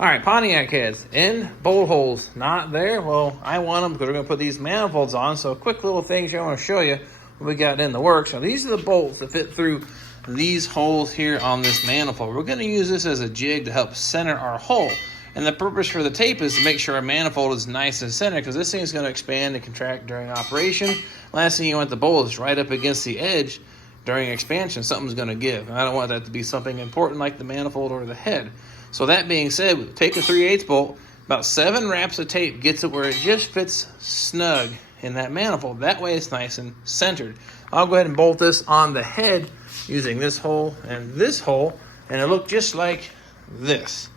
All right, Pontiac heads in bolt holes, not there. Well, I want them because we're going to put these manifolds on. So quick little things I want to show you what we got in the works. Now these are the bolts that fit through these holes here on this manifold. We're going to use this as a jig to help center our hole. And the purpose for the tape is to make sure our manifold is nice and centered, because this thing is going to expand and contract during operation. Last thing you want the bolt is right up against the edge during expansion. Something's going to give. And I don't want that to be something important like the manifold or the head. So that being said, take a 3/8 bolt, about 7 wraps of tape gets it where it just fits snug in that manifold. That way it's nice and centered. I'll go ahead and bolt this on the head using this hole, and it'll look just like this.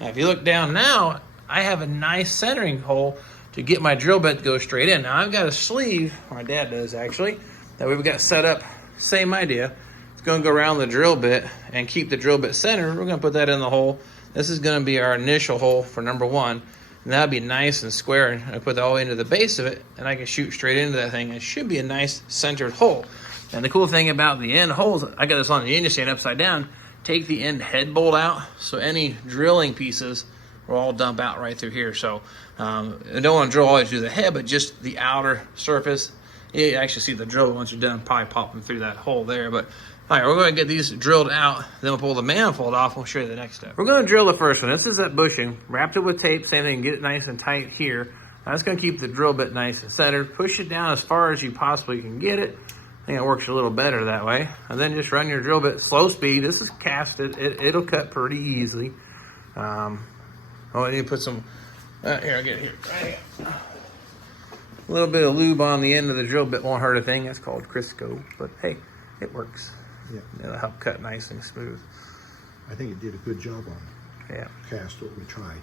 Now, if you look down now, I have a nice centering hole to get my drill bit to go straight in. Now, I've got a sleeve, my dad does actually, that we've got set up, same idea. It's going to go around the drill bit and keep the drill bit centered. We're going to put that in the hole. This is going to be our initial hole for number 1. And that'll be nice and square. And I put that all the way into the base of it, and I can shoot straight into that thing. It should be a nice centered hole. And the cool thing about the end holes, I got this on the engine stand upside down. Take the end head bolt out, so any drilling pieces will all dump out right through here. So I don't want to drill all the way through the head, but just the outer surface. You actually see the drill once you're done, probably popping through that hole there. But all right, we're going to get these drilled out, then we'll pull the manifold off. We'll show you the next step. We're going to drill the first one. This is that bushing. Wrapped it with tape, same thing, get it nice and tight here. That's going to keep the drill bit nice and centered. Push it down as far as you possibly can get it. I think it works a little better that way. And then just run your drill bit slow speed. This is casted. It'll cut pretty easily. I need to put some, here, I'll get it here. Right. A little bit of lube on the end of the drill bit won't hurt a thing. That's called Crisco, but hey, it works. Yeah. It'll help cut nice and smooth. I think it did a good job on cast what we tried.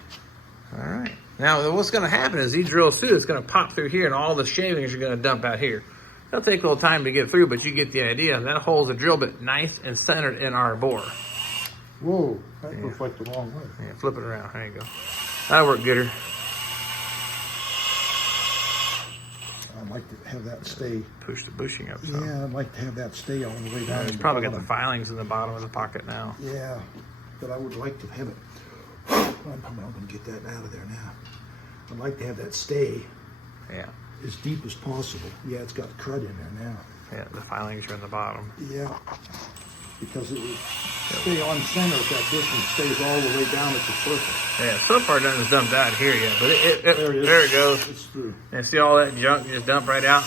All right. Now, what's going to happen is these drills through, it's going to pop through here, and all the shavings are going to dump out here. It'll take a little time to get through, but you get the idea. That holds the drill bit nice and centered in our bore. Whoa, that looks like the wrong way. Yeah, flip it around. There you go. That'll work gooder. I'd like to have that stay. Push the bushing up some. Yeah, I'd like to have that stay all the way down. It's probably got the filings in the bottom of the pocket now. Yeah, but I would like to have it. I'm going to get that out of there now. I'd like to have that stay. Yeah. As deep as possible. Yeah, it's got crud in there now. Yeah, the filings are in the bottom. Yeah, because it would stay on center if that bushing stays all the way down at the surface. Yeah, so far it doesn't dump out here yet, but there it goes. It's through. And see all that junk just dump right out?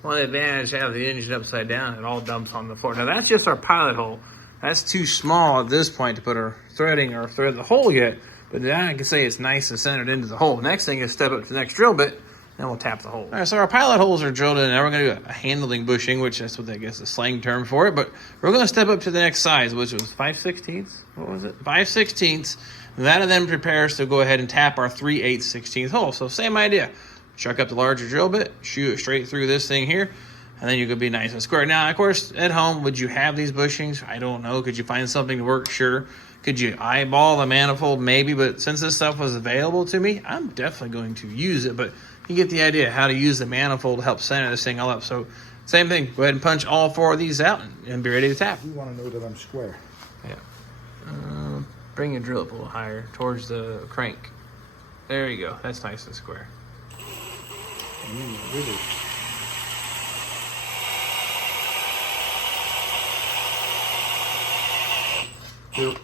One advantage to have the engine upside down, it all dumps on the floor. Now that's just our pilot hole. That's too small at this point to put our threading or thread the hole yet, but now I can say it's nice and centered into the hole. Next thing is step up to the next drill bit, and we'll tap the hole. All right, so our pilot holes are drilled in. Now we're going to do a handling bushing, which that's what I guess the slang term for it. But we're going to step up to the next size, which was 5/16. What was it? 5/16. That then prepares to go ahead and tap our 3/8/16 hole. So same idea. Chuck up the larger drill bit, shoot it straight through this thing here, and then you could be nice and square. Now, of course, at home, would you have these bushings? I don't know. Could you find something to work? Sure. Could you eyeball the manifold? Maybe. But since this stuff was available to me, I'm definitely going to use it. But you get the idea how to use the manifold to help center this thing all up. So same thing. Go ahead and punch all 4 of these out and be ready to tap. You want to know that I'm square. Yeah. Bring your drill up a little higher towards the crank. There you go. That's nice and square. Really.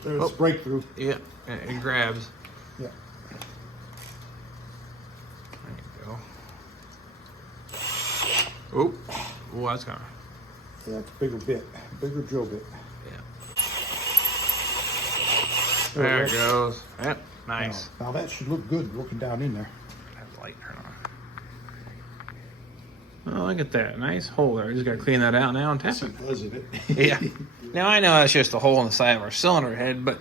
There's breakthrough. Yeah, it grabs. Yeah. There you go. Oop. Oh, that's kind of. Yeah, it's a bigger bit, bigger drill bit. Yeah. There it goes. Yep, nice. Now that should look good looking down in there. Have the light turn on. Oh, look at that. Nice hole there. Just got to clean that out now and tap it. Fuzz of it. Yeah. Now, I know that's just a hole in the side of our cylinder head, but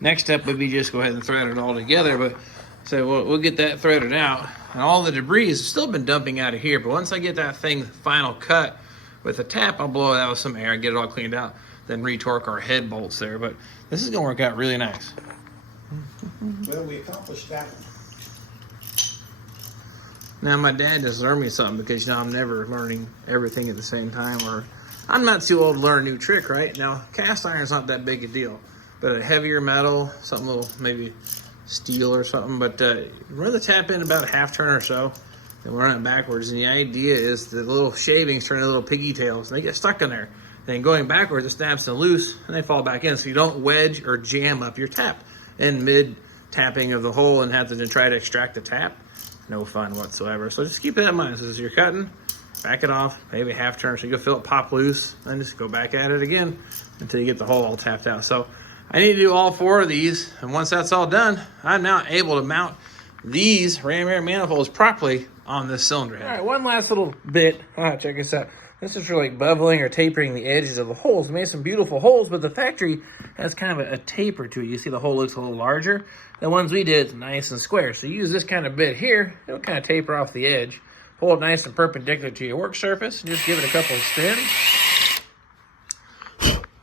next step would be just go ahead and thread it all together. But so we'll get that threaded out. And all the debris has still been dumping out of here. But once I get that thing final cut with a tap, I'll blow it out with some air and get it all cleaned out. Then retorque our head bolts there. But this is going to work out really nice. Well, we accomplished that. Now, my dad just learned me something because, you know, I'm never learning everything at the same time. Or I'm not too old to learn a new trick, right? Now, cast iron's not that big a deal. But a heavier metal, something a little maybe steel or something, but run the tap in about a half turn or so, and we're running it backwards. And the idea is the little shavings turn into little piggy tails, and they get stuck in there. And going backwards, it snaps and loose, and they fall back in, so you don't wedge or jam up your tap in mid tapping of the hole and have to try to extract the tap. No fun whatsoever. So just keep that in mind. So as you're cutting, back it off, maybe a half turn, so you can feel it pop loose, and just go back at it again until you get the hole all tapped out. So I need to do all 4 of these, and once that's all done, I'm now able to mount these ram air manifolds properly on this cylinder head. All right, one last little bit. Check this out. This is for like bubbling or tapering the edges of the holes. We made some beautiful holes, but the factory has kind of a taper to it. You see the hole looks a little larger. The ones we did, nice and square. So you use this kind of bit here, it'll kind of taper off the edge. Hold it nice and perpendicular to your work surface. Just give it a couple of spins.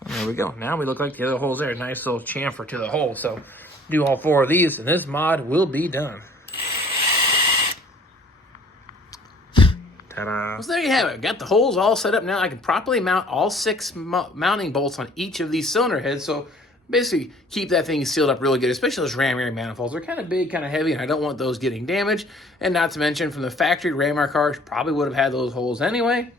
And there we go. Now we look like the other holes there. Nice little chamfer to the hole. So do all 4 of these, and this mod will be done. Ta-da. So there you have it. Got the holes all set up now. I can properly mount all 6 mounting bolts on each of these cylinder heads. So basically keep that thing sealed up really good, especially those ram air manifolds. They're kind of big, kind of heavy, and I don't want those getting damaged. And not to mention, from the factory, ram air cars probably would have had those holes anyway.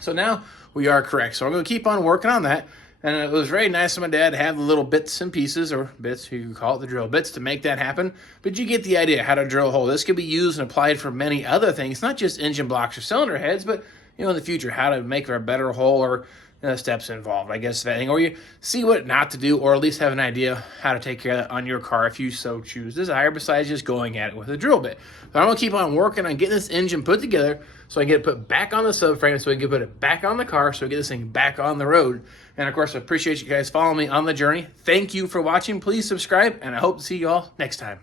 So now we are correct. So I'm going to keep on working on that. And it was very nice of my dad to have the little bits and pieces, or bits, you can call it, the drill bits, to make that happen. But you get the idea how to drill a hole. This could be used and applied for many other things, not just engine blocks or cylinder heads, but in the future, how to make a better hole, or steps involved, I guess, that thing. Or you see what not to do, or at least have an idea how to take care of that on your car if you so choose desire, besides just going at it with a drill bit. But I'm going to keep on working on getting this engine put together so I can get it put back on the subframe, so we can put it back on the car, so we get this thing back on the road. And of course, I appreciate you guys following me on the journey. Thank you for watching. Please subscribe, and I hope to see you all next time.